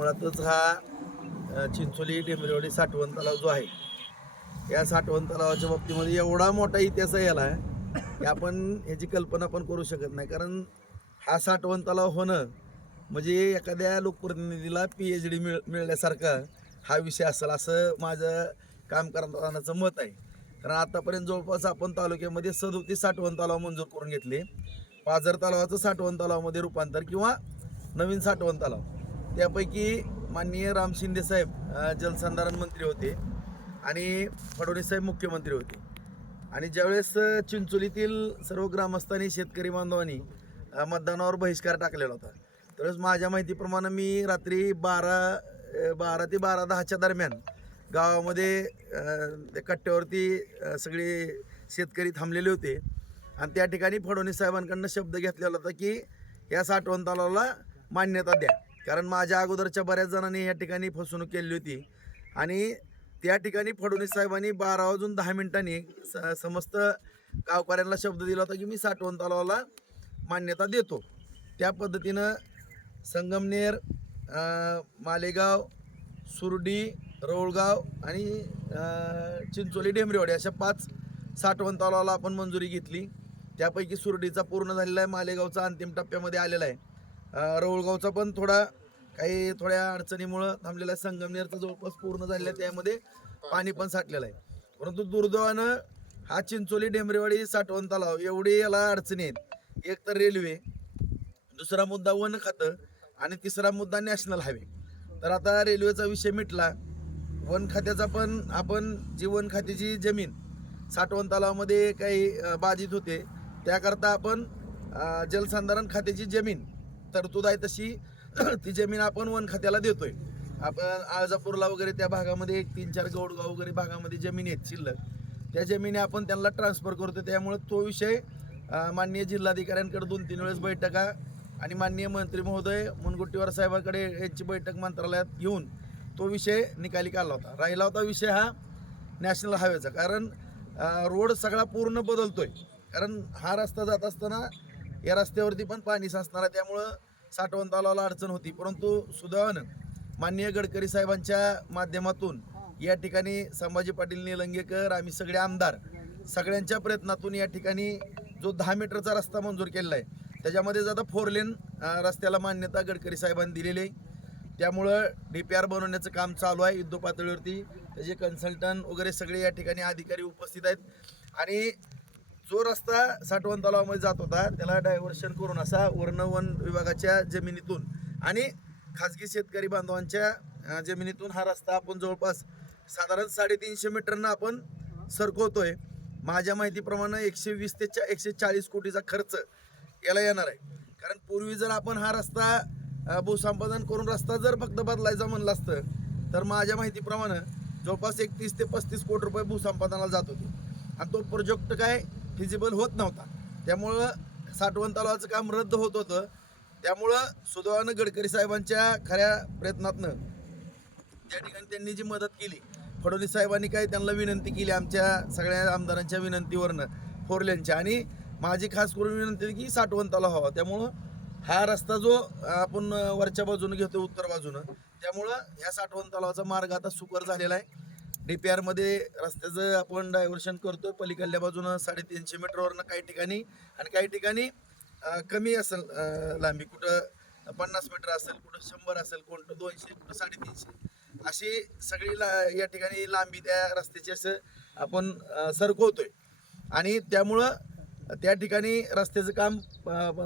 मुळातच हा चिंचोली डेंबरेवाडी साठवण तलाव जो आहे या साठवण तलावाच्या बाबतीमध्ये एवढा मोठा इतिहास आहे याला की आपण ह्याची कल्पना पण करू शकत नाही. कारण हा साठवण तलाव होणं म्हणजे एखाद्या लोकप्रतिनिधीला पी एच डी मिळ मिळण्यासारखा हा विषय असेल असं माझं काम करतानाचं मत आहे. कारण आतापर्यंत जवळपास आपण तालुक्यामध्ये सदोतीस साठवण तलाव मंजूर करून घेतले. पाझर तलावाचं साठवण तलावामध्ये रूपांतर किंवा नवीन साठवण तलाव. त्यापैकी माननीय राम शिंदे साहेब जलसंधारण मंत्री होते आणि फडणवीस साहेब मुख्यमंत्री होते. आणि ज्यावेळेस चिंचोलीतील सर्व ग्रामस्थांनी शेतकरी बांधवांनी मतदानावर बहिष्कार टाकलेला होता त्यावेळेस माझ्या माहितीप्रमाणे मी रात्री बारा बारा ते बारा दहाच्या दरम्यान गावामध्ये त्या कट्ट्यावरती सगळे शेतकरी थांबलेले होते. आणि त्या ठिकाणी फडणवीस साहेबांकडनं शब्द घेतलेला होता की या साठवण तलावाला मान्यता द्या. कारण माझ्या अगोदरच्या बऱ्याच जणांनी या ठिकाणी फसवणूक केली होती. आणि त्या ठिकाणी फडणवीस साहेबांनी बारा वाजून दहा मिनिटांनी स समस्त गावकऱ्यांना शब्द दिला होता की मी साठवण तलावाला मान्यता देतो. त्या पद्धतीनं संगमनेर मालेगाव सुरडी रौळगाव आणि चिंचोली डेंबरेवाडी अशा पाच साठवण तलावाला आपण मंजुरी घेतली. त्यापैकी सुरडीचा पूर्ण झालेला आहे मालेगावचा अंतिम टप्प्यामध्ये आलेला आहे. रवळगावचा पण थोडा काही थोड्या अडचणीमुळं थांबलेला आहे. संगमनेरचा जवळपास पूर्ण झालेला आहे. त्यामध्ये पाणी पण साठलेलं आहे. परंतु दुर्दैवानं हा चिंचोली डेंबरेवाडी साठवण तलाव एवढी याला अडचणी आहेत. एक तर रेल्वे दुसरा मुद्दा वन खातं आणि तिसरा मुद्दा नॅशनल हायवे. तर आता रेल्वेचा विषय मिटला. वन खात्याचा पण आपण जी वन खात्याची जमीन साठवण तलावामध्ये काही बाधित होते त्याकरता आपण जलसंधारण खात्याची जमीन तरतूद आहे तशी. ती जमीन आपण वन खात्याला देतोय. आपण आळजापूरला वगैरे त्या भागामध्ये एक तीन चार गौडगाव वगैरे भागामध्ये जमीन आहेत शिल्लक. त्या जमिनी आपण त्यांना ट्रान्सफर करतो त्यामुळे तो विषय माननीय जिल्हाधिकाऱ्यांकडे दोन तीन वेळेस बैठका आणि माननीय मंत्री महोदय मुनगुट्टीवार साहेबाकडे यांची बैठक मंत्रालयात घेऊन तो विषय निकाली काढला होता. राहिला होता विषय हा नॅशनल हायवेचा. कारण रोड सगळा पूर्ण बदलतोय. कारण हा रस्ता जात असताना या रस्त्यावरती पण पाणी साचणार आहे. त्यामुळं साठवण तलावाला अडचण होती. परंतु सुदैवानं माननीय गडकरी साहेबांच्या माध्यमातून या ठिकाणी संभाजी पाटील निलंगेकर आम्ही सगळे आमदार सगळ्यांच्या प्रयत्नातून या ठिकाणी जो दहा मीटरचा रस्ता मंजूर केलेला आहे त्याच्यामध्ये आता फोर लेन रस्त्याला मान्यता गडकरी साहेबांनी दिलेली आहे. त्यामुळं डी पी आर बनवण्याचं काम चालू आहे युद्ध पातळीवरती त्याचे कन्सल्टंट वगैरे सगळे या ठिकाणी अधिकारी उपस्थित आहेत. आणि जो रस्ता साठवण तलावामध्ये जात होता त्याला डायव्हर्शन करून असा वर्ण वन विभागाच्या जमिनीतून आणि खाजगी शेतकरी बांधवांच्या जमिनीतून हा रस्ता आपण जवळपास साधारण साडेतीनशे मीटरनं आपण सरकवतोय. माझ्या माहितीप्रमाणे एकशे वीस ते चा एकशे चाळीस कोटीचा खर्च याला येणार आहे. कारण पूर्वी जर आपण हा रस्ता भूसंपादन करून रस्ता जर फक्त बदलायचा म्हणलं असतं तर माझ्या माहितीप्रमाणे जवळपास एकतीस ते पस्तीस कोटी रुपये भूसंपादनाला जात होते. आणि तो प्रोजेक्ट काय फिजिबल होत नव्हता. त्यामुळं साठवण तलावाचं काम रद्द होत होतं. त्यामुळं सुदैवानं गडकरी साहेबांच्या खऱ्या प्रयत्नातनं त्या ठिकाणी त्यांनी जी मदत केली फडणवीस साहेबांनी काय त्यांना विनंती केली आमच्या सगळ्या आमदारांच्या विनंतीवरनं फोरलेनच्या. आणि माझी खास करून विनंती की साठवण तलाव हवा. त्यामुळं हा रस्ता जो आपण वरच्या बाजूनं घेतो उत्तर बाजूनं त्यामुळं ह्या साठवण तलावाचा मार्ग आता सुकर झालेला आहे. डी पी आरमध्ये रस्त्याचं आपण डायव्हर्शन करतो पलीकडल्या बाजूनं साडेतीनशे मीटरवरनं काही ठिकाणी आणि काही ठिकाणी कमी असेल लांबी. कुठं पन्नास मीटर असेल कुठं शंभर असेल कोणतं दोनशे कुठं साडेतीनशे. अशी सगळी ला या ठिकाणी लांबी त्या रस्त्याची असं आपण सरकवतोय. आणि त्यामुळं त्या ठिकाणी रस्त्याचं काम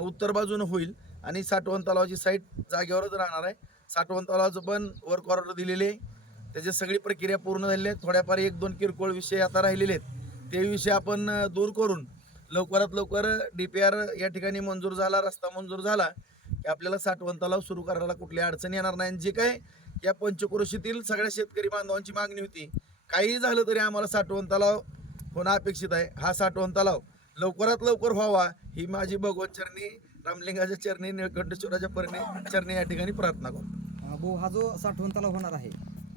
उत्तर बाजूनं होईल आणि साठवण तलावाची साईट जागेवरच राहणार आहे. साठवण तलावाचं पण वर्क ऑर्डर दिलेली आहे. त्याची सगळी प्रक्रिया पूर्ण झालेली आहे थोड्याफार एक दोन किरकोळ विषय आता राहिलेले आहेत. ते विषय आपण दूर करून लवकरात लवकर डी पी आर या ठिकाणी मंजूर झाला रस्ता मंजूर झाला की आपल्याला साठवण तलाव सुरू करायला कुठली अडचण येणार नाही. जे काय या पंचक्रोशीतील सगळ्या शेतकरी बांधवांची मागणी होती काही झालं तरी आम्हाला साठवण तलाव होणं अपेक्षित आहे. हा साठवण तलाव लवकरात लवकर व्हावा ही माझी भगवत चरणी रामलिंगाच्या चरणी निळकंठेश्वराच्या परणी चरणी या ठिकाणी प्रार्थना करतो. हा जो साठवण तलाव होणार आहे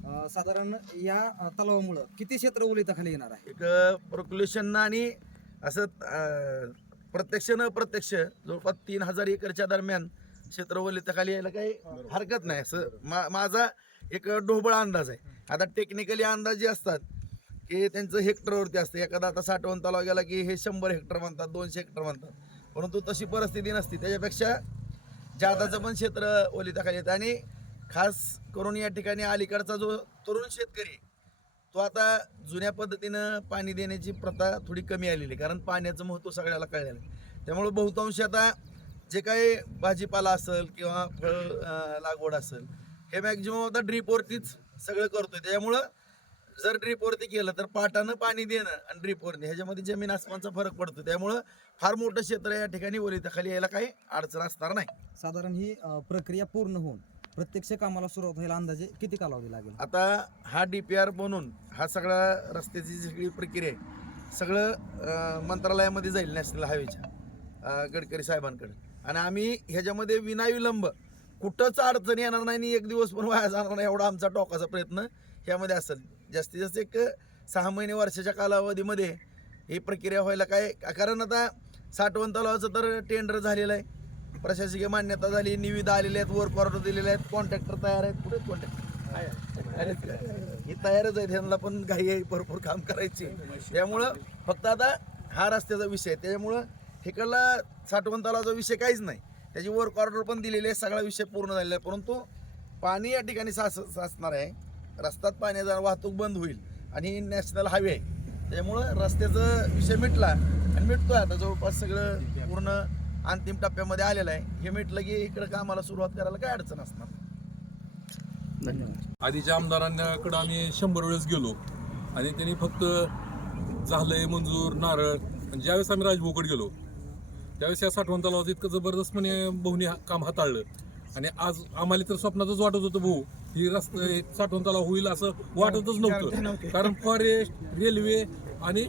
साधारण या तलावामुळं किती क्षेत्र ओलिताखाली येणार आहे? एक प्रोक्युलेशननं आणि असं प्रत्यक्ष न प्रत्यक्ष जवळपास तीन हजार एकरच्या दरम्यान क्षेत्र ओलिताखाली यायला काही हरकत नाही. असं मा- माझा एक ढोबळ अंदाज आहे. आता टेक्निकली अंदाज जे असतात की त्यांचं हेक्टरवरती असतं. एखादा आता साठवण तलाव गेला की हे शंभर हेक्टर म्हणतात दोनशे हेक्टर म्हणतात. परंतु तशी परिस्थिती नसती. त्याच्यापेक्षा जादाचं पण क्षेत्र ओलिताखाली येतं. आणि खास करून या ठिकाणी अलीकडचा जो तरुण शेतकरी तो आता जुन्या पद्धतीनं पाणी देण्याची प्रथा थोडी कमी आलेली आहे. कारण पाण्याचं महत्त्व सगळ्याला कळलेलं आहे. त्यामुळं बहुतांश आता जे काही भाजीपाला असेल किंवा फळ लागवड असेल हे मॅक्झिमम आता ड्रीपवरतीच सगळं करतोय. त्यामुळं जर ड्रीपवरती केलं तर पाटानं पाणी देणं आणि ड्रीपवरती ह्याच्यामध्ये जमीन आसमानचा फरक पडतो त्यामुळं फार मोठं क्षेत्र या ठिकाणी ओलिताखाली यायला काही अडचण असणार नाही. साधारण ही प्रक्रिया पूर्ण होऊन प्रत्यक्ष कामाला सुरुवात व्हायला अंदाजे किती कालावधी लागेल? आता हा डी पी आर बनून हा सगळा रस्त्याची जी सगळी प्रक्रिया आहे. सगळं अं, मंत्रालयामध्ये जाईल नॅशनल हायवेच्या गडकरी साहेबांकडे. आणि आम्ही ह्याच्यामध्ये विनाविलंब कुठंच अडचण येणार नाही आणि एक दिवस पण वाया जाणार नाही एवढा आमचा टोकाचा प्रयत्न ह्यामध्ये असेल. जास्तीत जास्त एक सहा महिने वर्षाच्या कालावधीमध्ये ही प्रक्रिया व्हायला काय कारण आता साठवण तलावाचं तर टेंडर झालेलं आहे. प्रशासकीय मान्यता झाली निविदा आलेल्या आहेत वर्क ऑर्डर दिलेले आहेत कॉन्ट्रॅक्टर तयार आहेत. पुढे कॉन्ट्रॅक्टर ही तयारच आहे त्यांना पण घाई आहे भरपूर काम करायची. त्यामुळं फक्त आता हा रस्त्याचा विषय आहे. त्याच्यामुळं इकडला साठवण तलावाचा विषय काहीच नाही. त्याची वर्क ऑर्डर पण दिलेली आहे सगळा विषय पूर्ण झालेला आहे. परंतु पाणी या ठिकाणी सास साचणार आहे. रस्त्यात पाण्याचा वाहतूक बंद होईल आणि नॅशनल हायवे आहे. त्यामुळं रस्त्याचा विषय मिटला आणि मिटतोय आता. जवळपास सगळं पूर्ण अंतिम टप्प्यामध्ये आलेलं आहे. हे मिटलं की इकडं कामाला सुरुवात करायला काय अडचण असणार? धन्यवाद. आधीच्या आमदारांकडे आम्ही शंभर वेळेस गेलो आणि त्यांनी फक्त झालंय मंजूर नारळ. आणि ज्यावेळेस आम्ही राजभाऊकडे गेलो त्यावेळेस या साठवण तलावाचं इतकं जबरदस्तपणे भाऊनी काम हाताळलं. आणि आज आम्हाला तर स्वप्नातच वाटत होतं भाऊ ही रस्ता साठवण तलाव होईल असं वाटतच नव्हतं. कारण फॉरेस्ट रेल्वे आणि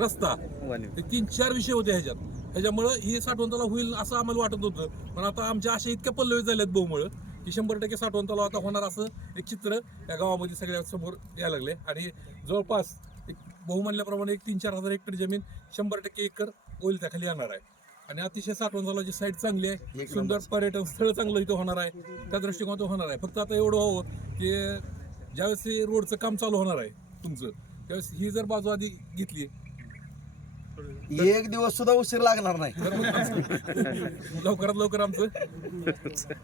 रस्ता हे तीन चार विषय होते ह्याच्यात. ह्याच्यामुळं ही साठवण तलाव होईल असं आम्हाला वाटत होतं. पण आता आमच्या आशा इतक्या पल्लवी झाल्यात भाऊमुळं की शंभर टक्के साठवण तलाव आता होणार असं एक चित्र या गावामध्ये सगळ्या समोर यायला लागले. आणि जवळपास एक भाऊ म्हणल्याप्रमाणे एक तीन चार हजार हेक्टर जमीन शंभर टक्के एकर ओईल त्याखाली येणार आहे. आणि अतिशय साठवण तलावाची साईड चांगली आहे सुंदर पर्यटन स्थळ चांगलं इथं होणार आहे. त्या दृष्टिकोनातून होणार आहे. फक्त आता एवढं व्हावं की ज्यावेळेस हे रोडचं काम चालू होणार आहे तुमचं त्यावेळेस ही जर बाजू आधी घेतली एक दिवस सुद्धा उशीर लागणार नाही. लवकरात लवकर आमचं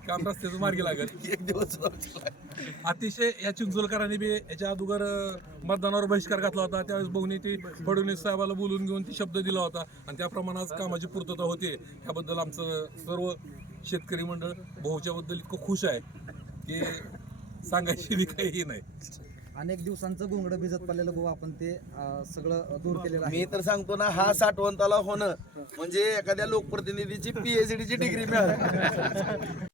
काम रस्त्याचं मार्गी लागेल. एक दिवस सुद्धा उशीर लागणार अतिशय या चिंचोलकरांनी बी याच्या अगोदर अं, मतदानावर बहिष्कार घातला होता. त्यावेळेस बघून ती फडणवीस साहेबाला बोलून घेऊन ती शब्द दिला होता. आणि त्याप्रमाणे आज कामाची पूर्तता होते ह्याबद्दल आमचं सर्व शेतकरी मंडळ भाऊच्या बद्दल इतकं खुश आहे की सांगायची बी काही नाही. अनेक दिवसांचं गुंगडं भिजत पडलेलं भाऊ आपण ते सगळं दूर केलेलं आहे. मी तर सांगतो ना हा साठवंताला होणं. म्हणजे एखाद्या लोकप्रतिनिधीची पीएचडी ची डिग्री मिळाली.